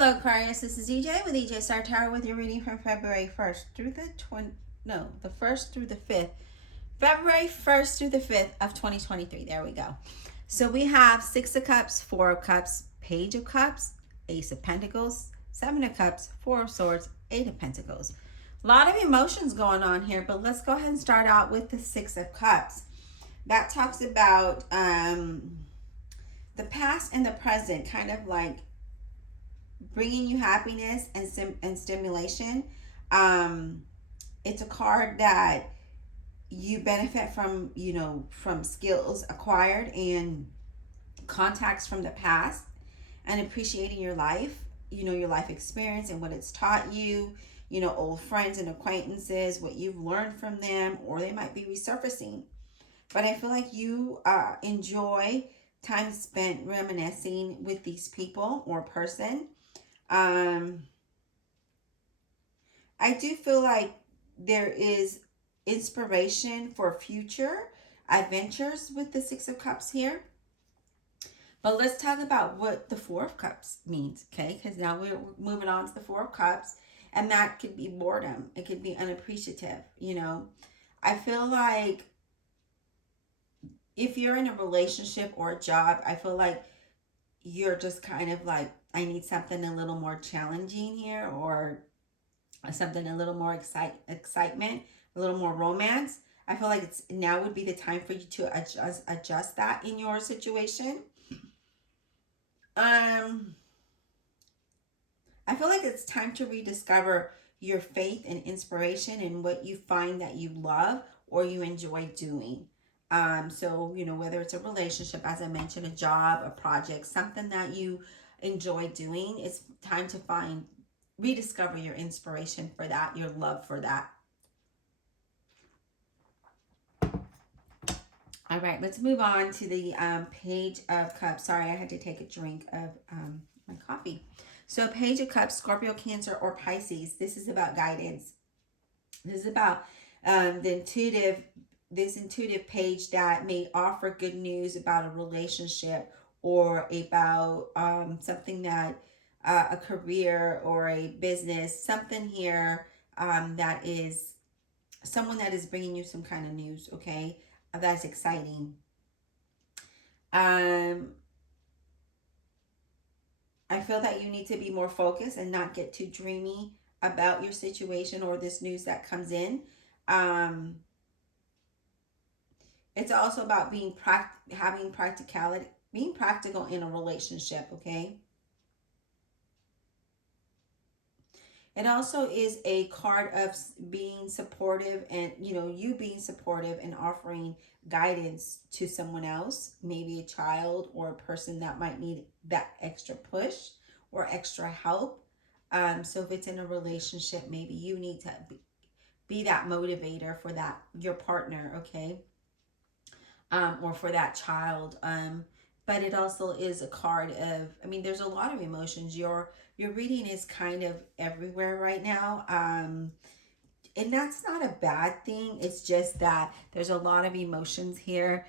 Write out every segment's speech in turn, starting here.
Hello Aquarius, this is EJ with EJ Star Tarot with your reading from February 1st through the 1st through the 5th. February 1st through the 5th of 2023. There we go. So we have 6 of Cups, 4 of Cups, Page of Cups, Ace of Pentacles, 7 of Cups, 4 of Swords, 8 of Pentacles. A lot of emotions going on here, but let's go ahead and start out with the 6 of Cups. That talks about the past and the present, kind of like bringing you happiness and stimulation. It's a card that you benefit from, from skills acquired and contacts from the past, and appreciating your life, your life experience and what it's taught you, old friends and acquaintances, what you've learned from them, or they might be resurfacing. But I feel like you enjoy time spent reminiscing with these people or person. I do feel like there is inspiration for future adventures with the 6 of Cups here. But let's talk about what the 4 of Cups means, okay? Because now we're moving on to the 4 of Cups, and that could be boredom. It could be unappreciative, I feel like if you're in a relationship or a job, I feel like you're just kind of like, I need something a little more challenging here, or something a little more excitement, a little more romance. I feel like now would be the time for you to adjust that in your situation. I feel like it's time to rediscover your faith and inspiration in what you find that you love or you enjoy doing. So, whether it's a relationship, as I mentioned, a job, a project, something that you enjoy doing, it's time to rediscover your inspiration for that, your love for that. All right, let's move on to the Page of Cups. Sorry, I had to take a drink of my coffee. So Page of Cups, Scorpio, Cancer, or Pisces. This is about guidance. This is about this intuitive page that may offer good news about a relationship, or about something that a career or a business, something here that is someone that is bringing you some kind of news, okay? That's exciting. I feel that you need to be more focused and not get too dreamy about your situation or this news that comes in. It's also about being practicality, being practical in a relationship, okay? It also is a card of being supportive, and you being supportive and offering guidance to someone else, maybe a child or a person that might need that extra push or extra help. So if it's in a relationship, maybe you need to be that motivator for that, your partner, okay? Or for that child. But it also is a card of, there's a lot of emotions. Your reading is kind of everywhere right now. And that's not a bad thing. It's just that there's a lot of emotions here.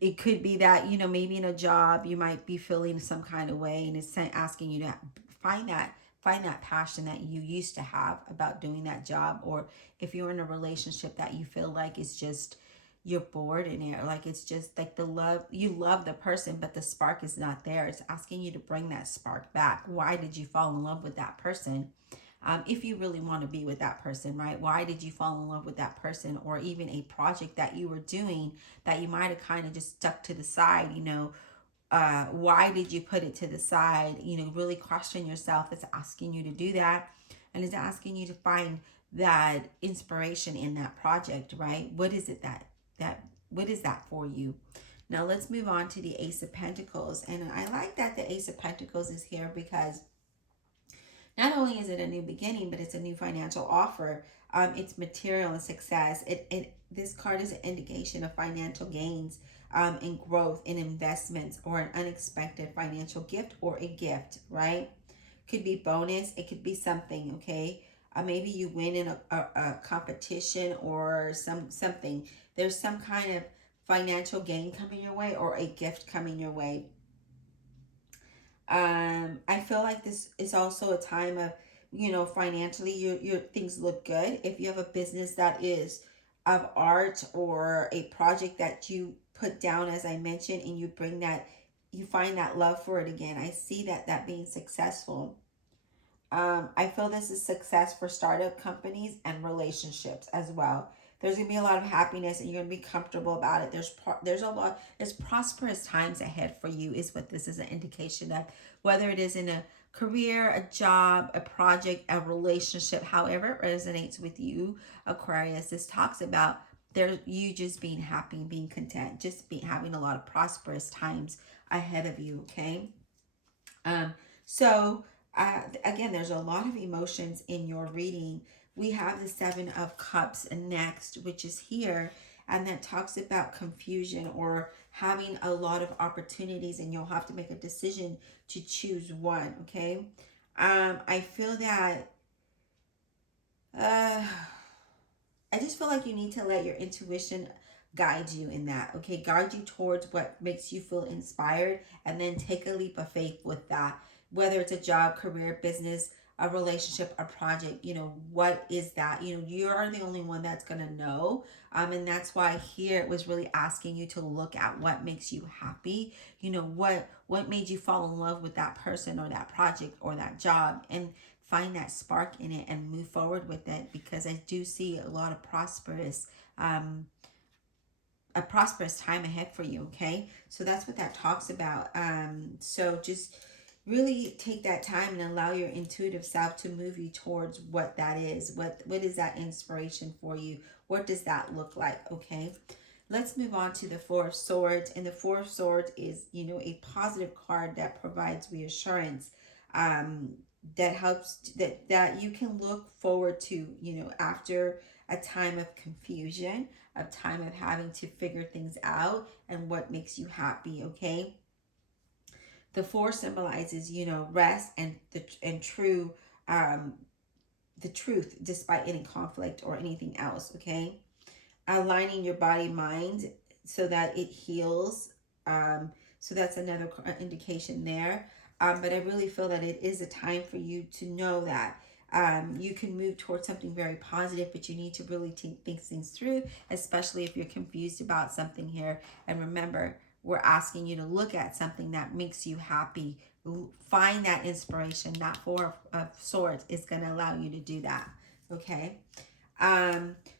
It could be that, maybe in a job, you might be feeling some kind of way, and it's asking you to find that passion that you used to have about doing that job. Or if you're in a relationship that you feel like it's just, you're bored in it, like it's just like you love the person, but the spark is not there. It's asking you to bring that spark back. Why did you fall in love with that person? If you really want to be with that person, right? Why did you fall in love with that person? Or even a project that you were doing that you might have kind of just stuck to the side, why did you put it to the side? Really question yourself. It's asking you to do that, and it's asking you to find that inspiration in that project, right? What is it what is that for you? Now let's move on to the Ace of Pentacles. And I like that the Ace of Pentacles is here, because not only is it a new beginning, but it's a new financial offer. It's material and success. This card is an indication of financial gains, and growth in investments, or an unexpected financial gift, or a gift, right? Could be bonus. It could be something, okay? Maybe you win in a competition or something. There's some kind of financial gain coming your way, or a gift coming your way. I feel like this is also a time of, you know, financially your things look good. If you have a business that is of art, or a project that you put down, as I mentioned, and you bring that, you find that love for it again. I see that being successful. I feel this is success for startup companies and relationships as well. There's gonna be a lot of happiness, and you're gonna be comfortable about it. There's prosperous times ahead for you, is what this is an indication of. Whether it is in a career, a job, a project, a relationship, however it resonates with you, Aquarius. This talks about there you just being happy, being content, just be having a lot of prosperous times ahead of you. Okay. Um, so, again, there's a lot of emotions in your reading. We have the Seven of Cups next, which is here, and that talks about confusion or having a lot of opportunities, and you'll have to make a decision to choose one. Okay. I feel that. Uh, I just feel like you need to let your intuition guide you in that. Okay, guide you towards what makes you feel inspired, and then take a leap of faith with that. Whether it's a job, career, business, a relationship, a project, you know, what is that? You know, you are the only one that's gonna know. And that's why here it was really asking you to look at what makes you happy. You know, what made you fall in love with that person or that project or that job, and find that spark in it and move forward with it, because I do see a lot of a prosperous time ahead for you. Okay, so that's what that talks about. So just really take that time and allow your intuitive self to move you towards what that is. What is that inspiration for you? What does that look like? Okay, let's move on to the Four of Swords. And the Four of Swords is, you know, a positive card that provides reassurance, um, that helps, that you can look forward to, you know, after a time of confusion, a time of having to figure things out, and what makes you happy. Okay, the four symbolizes, you know, rest and true, um, the truth despite any conflict or anything else. Okay, aligning your body mind so that it heals. So that's another indication there. But I really feel that it is a time for you to know that you can move towards something very positive, but you need to really think things through, especially if you're confused about something here. And remember, we're asking you to look at something that makes you happy. Find that inspiration. That Four of Swords is going to allow you to do that. Okay.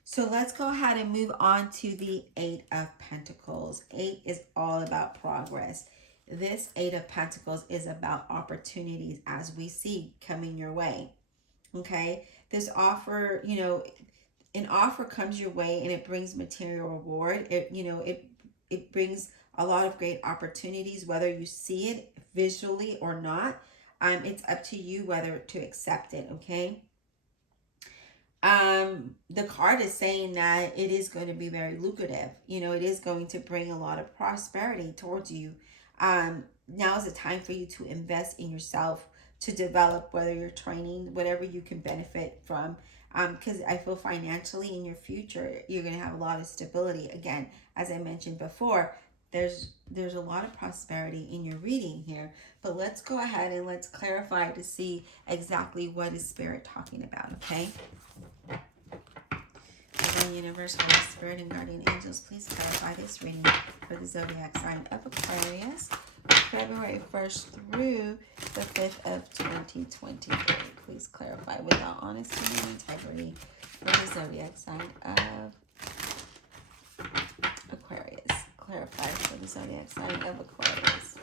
So let's go ahead and move on to the Eight of Pentacles. Eight is all about progress. This Eight of Pentacles is about opportunities as we see coming your way. Okay, this offer, you know, an offer comes your way and it brings material reward. It, you know, it brings a lot of great opportunities, whether you see it visually or not. It's up to you whether to accept it. Okay. The card is saying that it is going to be very lucrative. You know, it is going to bring a lot of prosperity towards you. Now is the time for you to invest in yourself, to develop, whether you're training, whatever you can benefit from. Because I feel financially in your future, you're going to have a lot of stability. Again, as I mentioned before, there's a lot of prosperity in your reading here. But let's go ahead and let's clarify to see exactly what is Spirit talking about. Okay. Divine Universe, Holy Spirit, and Guardian Angels, please clarify this reading for the zodiac sign of Aquarius, February 1st through the 5th of 2023. Please clarify with all honesty and integrity for the zodiac sign of Aquarius. Clarify for the zodiac sign of Aquarius.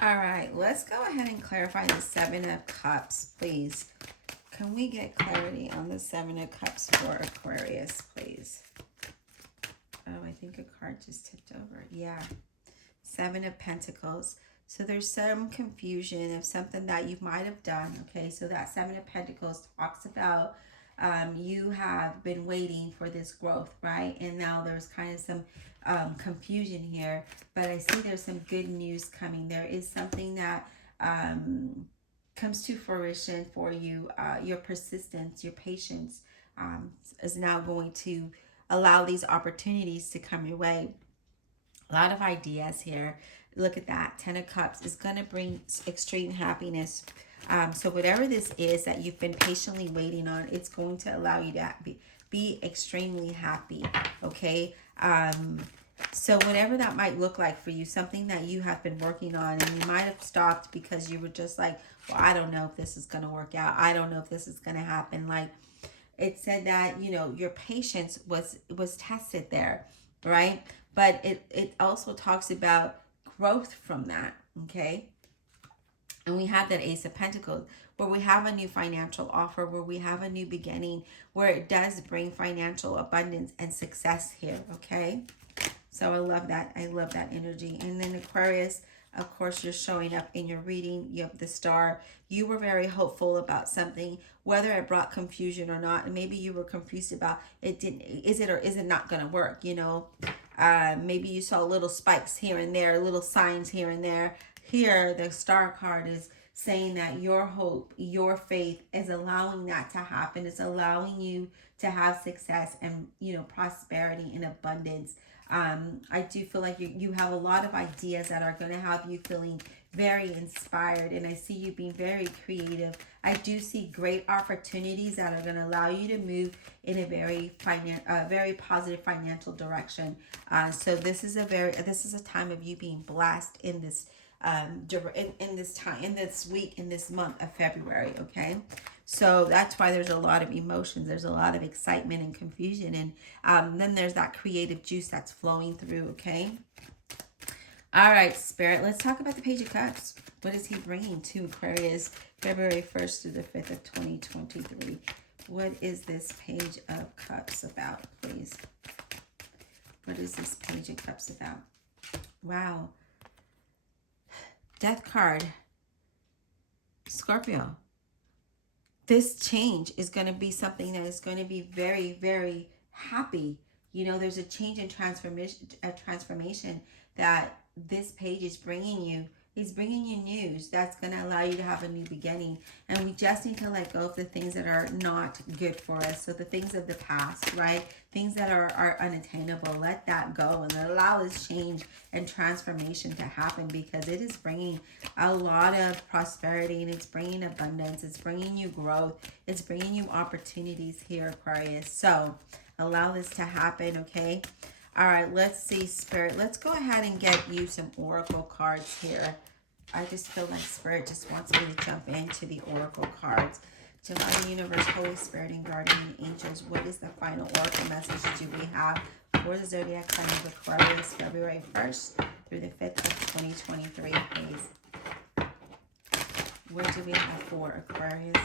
All right, let's go ahead and clarify the Seven of Cups, please. Can we get clarity on the Seven of Cups for Aquarius, please? Oh, I think a card just tipped over. Yeah. Seven of Pentacles. So there's some confusion of something that you might have done. Okay, so that Seven of Pentacles talks about you have been waiting for this growth, right? And now there's kind of some confusion here, but I see there's some good news coming. There is something that comes to fruition for you. Your persistence, your patience is now going to allow these opportunities to come your way. A lot of ideas here. Look at that. 10 of Cups is going to bring extreme happiness. So whatever this is that you've been patiently waiting on, it's going to allow you to be extremely happy. Okay. So whatever that might look like for you, something that you have been working on, and you might have stopped because you were just like, well, I don't know if this is going to work out. I don't know if this is going to happen. Like, it said that, you know, your patience was tested there, right? But it also talks about growth from that. Okay. And we have that Ace of Pentacles, where we have a new financial offer, where we have a new beginning, where it does bring financial abundance and success here. Okay. So I love that. I love that energy. And then Aquarius, of course, you're showing up in your reading. You have the Star. You were very hopeful about something, whether it brought confusion or not. And maybe you were confused about it. Didn't, is it or is it not going to work? You know, maybe you saw little spikes here and there, little signs here and there. Here, the Star card is saying that your hope, your faith is allowing that to happen. It's allowing you to have success and, you know, prosperity and abundance. I do feel like you have a lot of ideas that are going to have you feeling very inspired, and I see you being very creative. I do see great opportunities that are going to allow you to move in a very very positive financial direction. So this is a time of you being blessed in this in this time, in this week, in this month of February. Okay. So that's why there's a lot of emotions. There's a lot of excitement and confusion. And then there's that creative juice that's flowing through, okay? All right, Spirit, let's talk about the Page of Cups. What is he bringing to Aquarius February 1st through the 5th of 2023? What is this Page of Cups about, please? What is this Page of Cups about? Wow. Death card. Scorpio. This change is going to be something that is going to be very, very happy. You know, there's a change in transformation that this page is bringing you. He's bringing you news that's going to allow you to have a new beginning. And we just need to let go of the things that are not good for us. So the things of the past, right? Things that are unattainable. Let that go and allow this change and transformation to happen, because it is bringing a lot of prosperity and it's bringing abundance. It's bringing you growth. It's bringing you opportunities here, Aquarius. So allow this to happen, okay? All right, let's see, Spirit. Let's go ahead and get you some oracle cards here. I just feel like Spirit just wants me to jump into the oracle cards. Divine Universe, Holy Spirit, and Guardian Angels, what is the final oracle message do we have for the Zodiac sign of Aquarius, February 1st through the 5th of 2023, please? What do we have for Aquarius?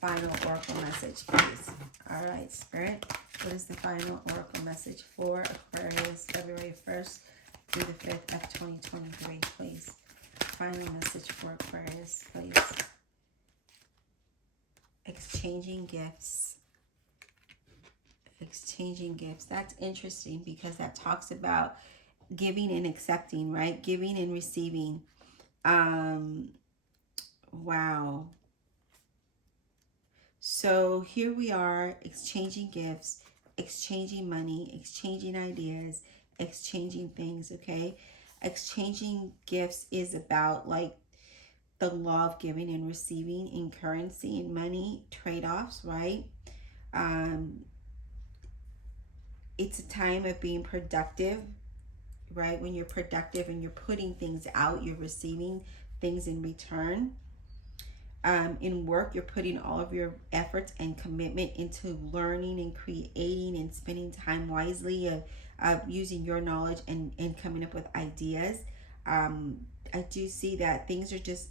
Final oracle message, please. All right, Spirit. What is the final oracle message for Aquarius, February 1st through the 5th of 2023, please? Final message for Aquarius, please. Exchanging gifts. Exchanging gifts. That's interesting because that talks about giving and accepting, right? Giving and receiving. Wow. So here we are, exchanging gifts, exchanging money, exchanging ideas, exchanging things, okay? Exchanging gifts is about like the law of giving and receiving in currency and money, trade-offs, right? It's a time of being productive, right? When you're productive and you're putting things out, you're receiving things in return. In work, you're putting all of your efforts and commitment into learning and creating and spending time wisely of using your knowledge and coming up with ideas. I do see that things are just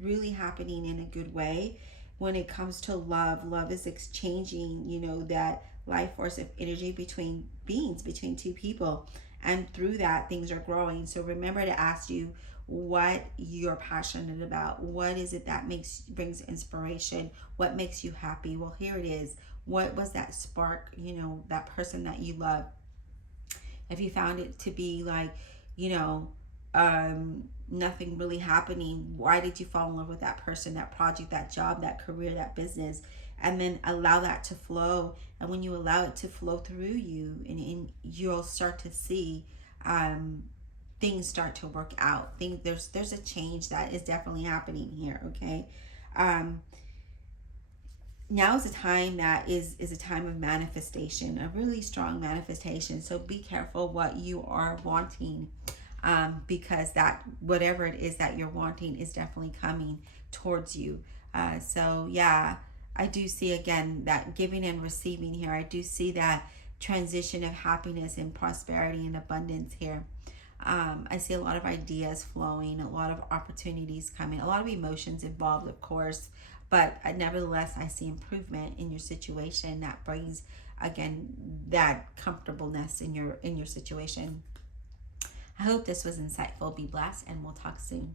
really happening in a good way. When it comes to love, love is exchanging, you know, that life force of energy between beings, between two people. And through that, things are growing. So remember to ask you what you're passionate about. What is it that brings inspiration? What makes you happy? Well, here it is. What was that spark, that person that you love? If you found it to be like, you know, nothing really happening, why did you fall in love with that person, that project, that job, that career, that business? And then allow that to flow. And when you allow it to flow through you, and you'll start to see things start to work out. There's a change that is definitely happening here. Okay. Um, Now is a time that is a time of manifestation, a really strong manifestation. So be careful what you are wanting, because that whatever it is that you're wanting is definitely coming towards you. So yeah, I do see again that giving and receiving here. I do see that transition of happiness and prosperity and abundance here. I see a lot of ideas flowing, a lot of opportunities coming, a lot of emotions involved, of course, but nevertheless, I see improvement in your situation that brings again that comfortableness in your situation. I hope this was insightful. Be blessed, and we'll talk soon.